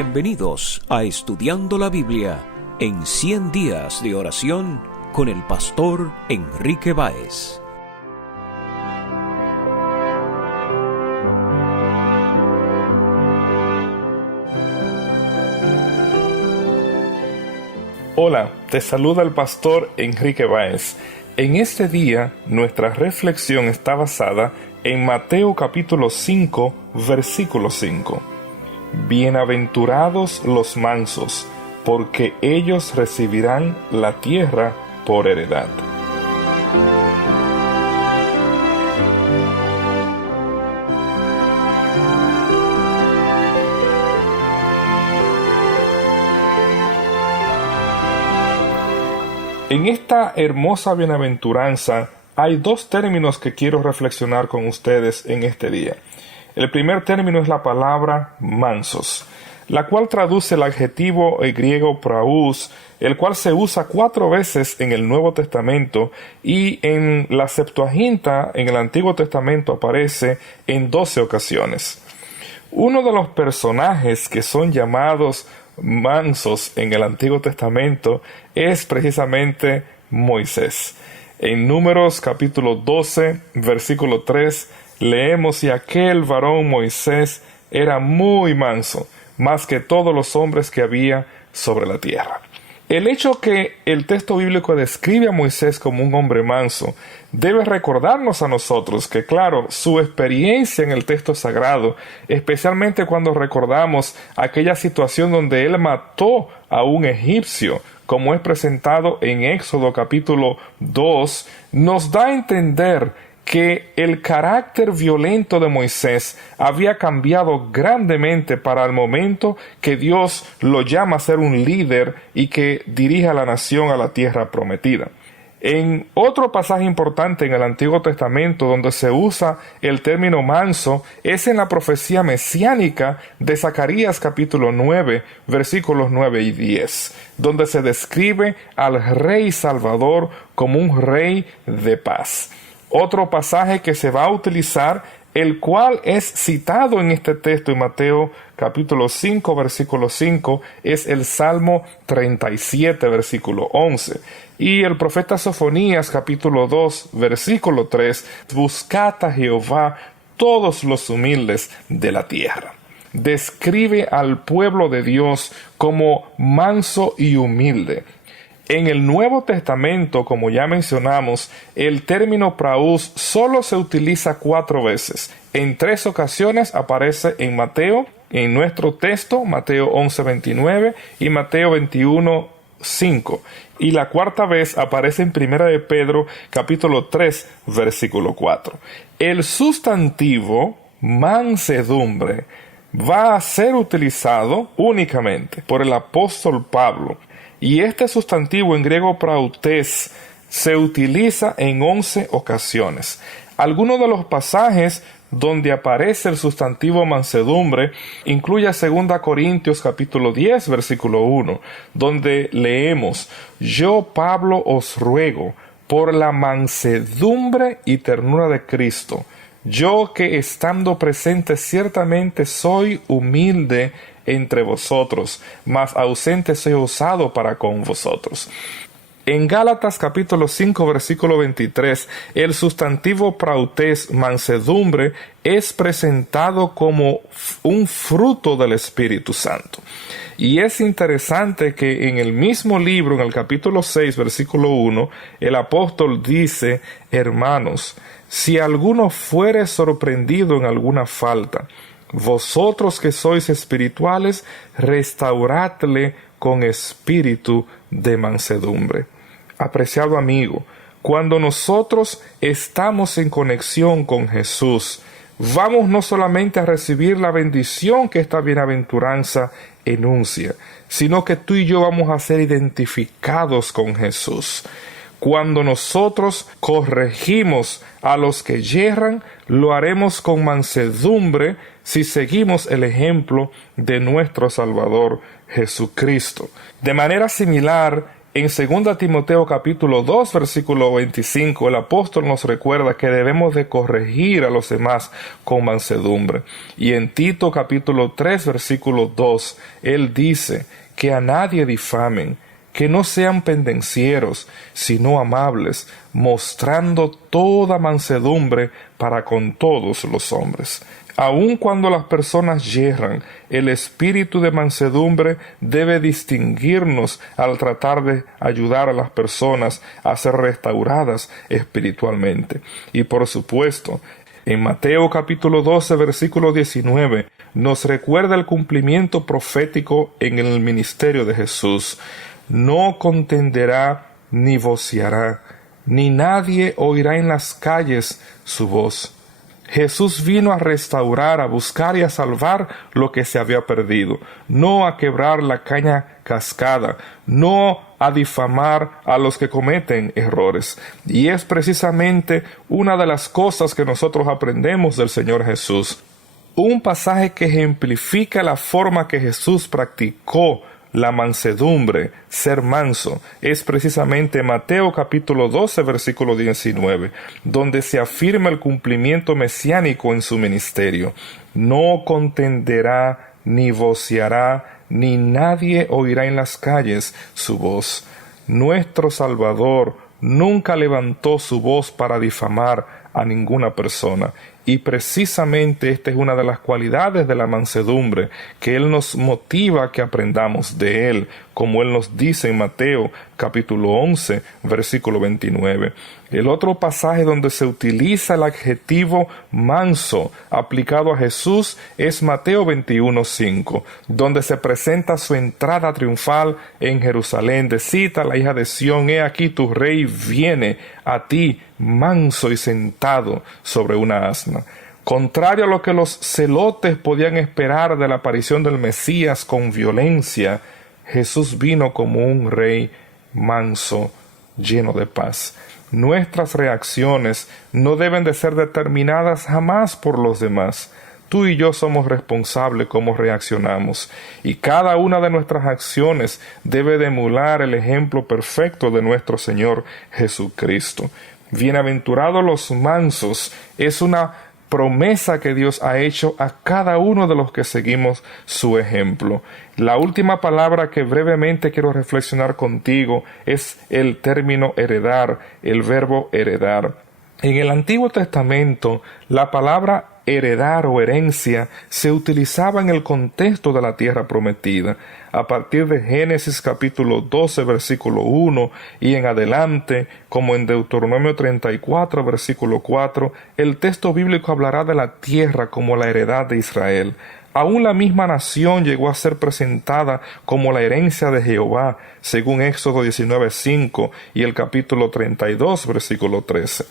Bienvenidos a Estudiando la Biblia en 100 días de oración con el pastor Enrique Báez. Hola, te saluda el pastor Enrique Báez. En este día, nuestra reflexión está basada en Mateo capítulo 5, versículo 5. Bienaventurados los mansos, porque ellos recibirán la tierra por heredad. En esta hermosa bienaventuranza hay dos términos que quiero reflexionar con ustedes en este día. El primer término es la palabra mansos, la cual traduce el adjetivo griego praus, el cual se usa 4 veces en el Nuevo Testamento y en la Septuaginta, en el Antiguo Testamento, aparece en 12 ocasiones. Uno de los personajes que son llamados mansos en el Antiguo Testamento es precisamente Moisés. En Números capítulo 12, versículo 3, leemos: y aquel varón Moisés era muy manso, más que todos los hombres que había sobre la tierra. El hecho que el texto bíblico describe a Moisés como un hombre manso debe recordarnos a nosotros que, claro, su experiencia en el texto sagrado, especialmente cuando recordamos aquella situación donde él mató a un egipcio, como es presentado en Éxodo capítulo 2, nos da a entender que el carácter violento de Moisés había cambiado grandemente para el momento que Dios lo llama a ser un líder y que dirige a la nación a la tierra prometida. En otro pasaje importante en el Antiguo Testamento donde se usa el término manso es en la profecía mesiánica de Zacarías capítulo 9, versículos 9 y 10, donde se describe al Rey Salvador como un rey de paz. Otro pasaje que se va a utilizar, el cual es citado en este texto en Mateo capítulo 5, versículo 5, es el Salmo 37, versículo 11. Y el profeta Sofonías capítulo 2, versículo 3, buscad a Jehová todos los humildes de la tierra. Describe al pueblo de Dios como manso y humilde. En el Nuevo Testamento, como ya mencionamos, el término praus solo se utiliza 4 veces. En 3 ocasiones aparece en Mateo, en nuestro texto, Mateo 11:29 y Mateo 21:5. Y la 4ª vez aparece en 1 de Pedro, capítulo 3, versículo 4. El sustantivo mansedumbre va a ser utilizado únicamente por el apóstol Pablo. Y este sustantivo en griego prautes se utiliza en 11 ocasiones. Algunos de los pasajes donde aparece el sustantivo mansedumbre incluye 2 Corintios capítulo 10 versículo 1, donde leemos: yo Pablo os ruego por la mansedumbre y ternura de Cristo, yo que estando presente ciertamente soy humilde entre vosotros, mas ausente soy osado para con vosotros. En Gálatas capítulo 5 versículo 23, el sustantivo prautes, mansedumbre, es presentado como un fruto del Espíritu Santo. Y es interesante que en el mismo libro, en el capítulo 6 versículo 1, el apóstol dice: hermanos, si alguno fuere sorprendido en alguna falta, vosotros que sois espirituales, restauradle con espíritu de mansedumbre. Apreciado amigo, cuando nosotros estamos en conexión con Jesús, vamos no solamente a recibir la bendición que esta bienaventuranza enuncia, sino que tú y yo vamos a ser identificados con Jesús. Cuando nosotros corregimos a los que yerran, lo haremos con mansedumbre si seguimos el ejemplo de nuestro Salvador Jesucristo. De manera similar, En 2 Timoteo capítulo 2 versículo 25 el apóstol nos recuerda que debemos de corregir a los demás con mansedumbre. Y en Tito capítulo 3 versículo 2 él dice que a nadie difamen, que no sean pendencieros, sino amables, mostrando toda mansedumbre para con todos los hombres. Aun cuando las personas yerran, el espíritu de mansedumbre debe distinguirnos al tratar de ayudar a las personas a ser restauradas espiritualmente. Y por supuesto, en Mateo capítulo 12 versículo 19 nos recuerda el cumplimiento profético en el ministerio de Jesús. No contenderá ni voceará, ni nadie oirá en las calles su voz. Jesús vino a restaurar, a buscar y a salvar lo que se había perdido, no a quebrar la caña cascada, no a difamar a los que cometen errores. Y es precisamente una de las cosas que nosotros aprendemos del Señor Jesús. Un pasaje que ejemplifica la forma que Jesús practicó la mansedumbre, ser manso, es precisamente Mateo capítulo 12 versículo 19, donde se afirma el cumplimiento mesiánico en su ministerio. No contenderá, ni voceará, ni nadie oirá en las calles su voz. Nuestro Salvador nunca levantó su voz para difamar a ninguna persona. Y precisamente esta es una de las cualidades de la mansedumbre, que Él nos motiva a que aprendamos de Él, como Él nos dice en Mateo capítulo 11, versículo 29. El otro pasaje donde se utiliza el adjetivo manso aplicado a Jesús es Mateo 21, 5, donde se presenta su entrada triunfal en Jerusalén. Cita a la hija de Sión: he aquí tu rey viene a ti, manso y sentado sobre una asna. Contrario a lo que los celotes podían esperar de la aparición del Mesías con violencia, Jesús vino como un rey manso, lleno de paz. Nuestras reacciones no deben de ser determinadas jamás por los demás. Tú y yo somos responsables cómo reaccionamos, y cada una de nuestras acciones debe de emular el ejemplo perfecto de nuestro Señor Jesucristo. Bienaventurados los mansos es una promesa que Dios ha hecho a cada uno de los que seguimos su ejemplo. La última palabra que brevemente quiero reflexionar contigo es el término heredar, el verbo heredar. En el Antiguo Testamento, la palabra heredar o herencia se utilizaba en el contexto de la tierra prometida. A partir de Génesis capítulo 12 versículo 1 y en adelante, como en Deuteronomio 34 versículo 4, el texto bíblico hablará de la tierra como la heredad de Israel. Aún la misma nación llegó a ser presentada como la herencia de Jehová, según Éxodo 19:5 y el capítulo 32 versículo 13.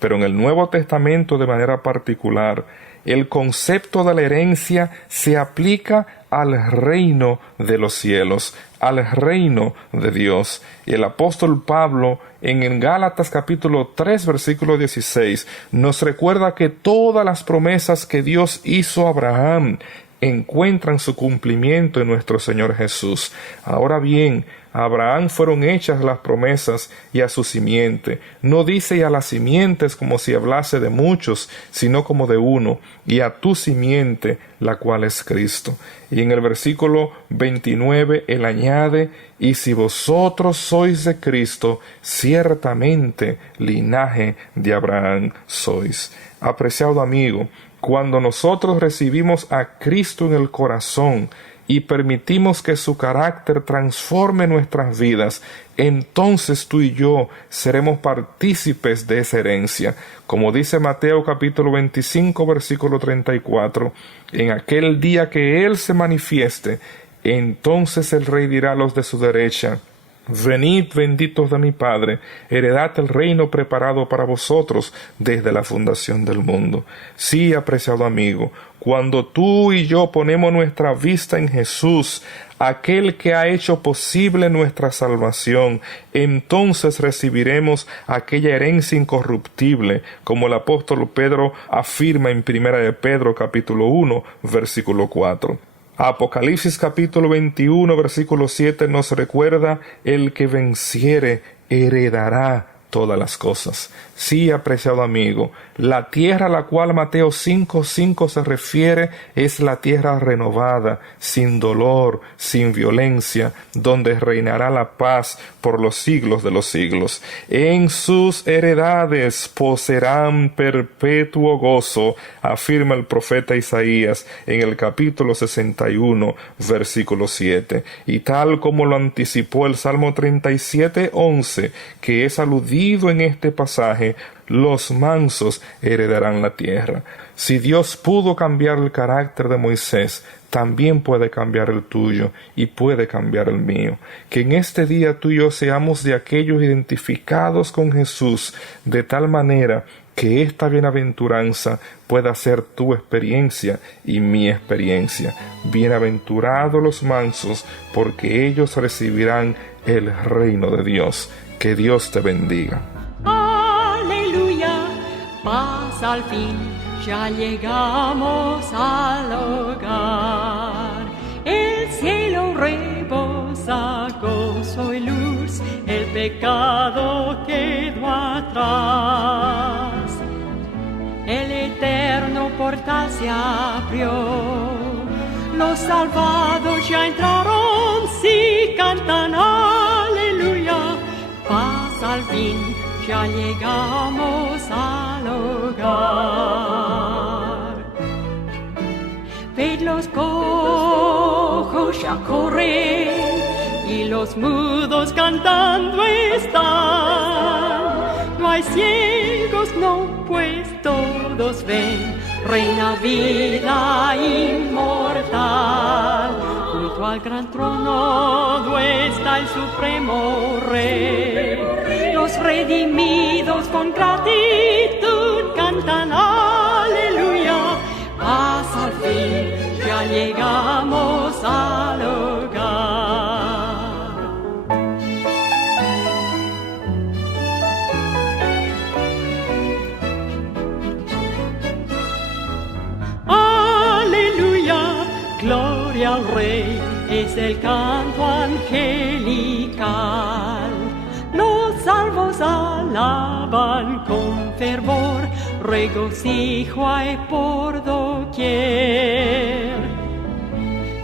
Pero en el Nuevo Testamento, de manera particular, el concepto de la herencia se aplica al reino de los cielos, al reino de Dios. Y el apóstol Pablo, en Gálatas capítulo 3 versículo 16, nos recuerda que todas las promesas que Dios hizo a Abraham encuentran su cumplimiento en nuestro Señor Jesús. Ahora bien, a Abraham fueron hechas las promesas y a su simiente. No dice y a las simientes como si hablase de muchos, sino como de uno, y a tu simiente, la cual es Cristo. Y en el versículo 29 él añade: y si vosotros sois de Cristo, ciertamente linaje de Abraham sois. Apreciado amigo, cuando nosotros recibimos a Cristo en el corazón y permitimos que su carácter transforme nuestras vidas, entonces tú y yo seremos partícipes de esa herencia. Como dice Mateo capítulo 25 versículo 34, en aquel día que Él se manifieste, entonces el Rey dirá a los de su derecha: venid, benditos de mi Padre, heredad el reino preparado para vosotros desde la fundación del mundo. Sí, apreciado amigo, cuando tú y yo ponemos nuestra vista en Jesús, aquel que ha hecho posible nuestra salvación, entonces recibiremos aquella herencia incorruptible, como el apóstol Pedro afirma en 1 de Pedro capítulo 1, versículo 4. Apocalipsis capítulo 21, versículo 7 nos recuerda: el que venciere heredará todas las cosas. Sí, apreciado amigo, la tierra a la cual Mateo 5:5 se refiere es la tierra renovada, sin dolor, sin violencia, donde reinará la paz por los siglos de los siglos. En sus heredades poseerán perpetuo gozo, afirma el profeta Isaías en el capítulo 61, versículo 7. Y tal como lo anticipó el Salmo 37:11, que es aludido en este pasaje, los mansos heredarán la tierra. Si Dios pudo cambiar el carácter de Moisés, también puede cambiar el tuyo y puede cambiar el mío. Que en este día tú y yo seamos de aquellos identificados con Jesús, de tal manera que esta bienaventuranza pueda ser tu experiencia y mi experiencia. Bienaventurados los mansos, porque ellos recibirán el reino de Dios. Que Dios te bendiga. Paz al fin, ya llegamos al hogar. El cielo rebosa gozo y luz, el pecado quedó atrás. El eterno portal se abrió, los salvados ya entraron, sí cantan aleluya. Paz al fin, ya llegamos al hogar. Ved los cojos ya corren y los mudos cantando están. No hay ciegos, no, pues todos ven, reina vida inmortal. Junto al gran trono está el supremo Rey. Los redimidos con gratitud cantan aleluya. Paz al fin, ya llegamos al hogar. Aleluya, gloria al Rey, es el canto angelical. Los salvos alaban con fervor, regocijo hay por doquier.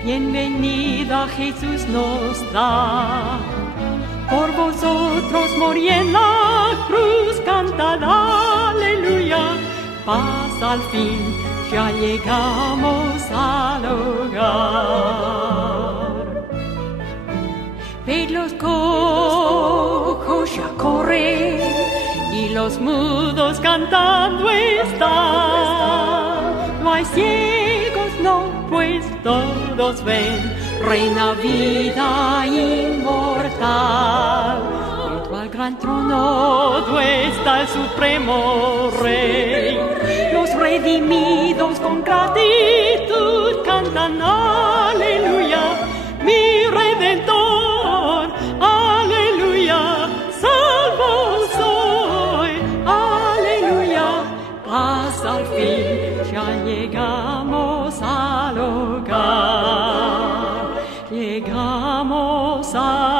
Bienvenida Jesús nos da, por vosotros morí en la cruz, cantad aleluya. Paz al fin, ya llegamos al hogar. Ved los cojos ya corren y los mudos cantando están. No hay ciegos, no, pues todos ven, reina vida inmortal. Junto al gran trono está el supremo Rey. Los redimidos con gratitud cantan aleluya. Mi Redentor, aleluya, salvo soy, aleluya. Paz al fin, ya llegamos al hogar, llegamos al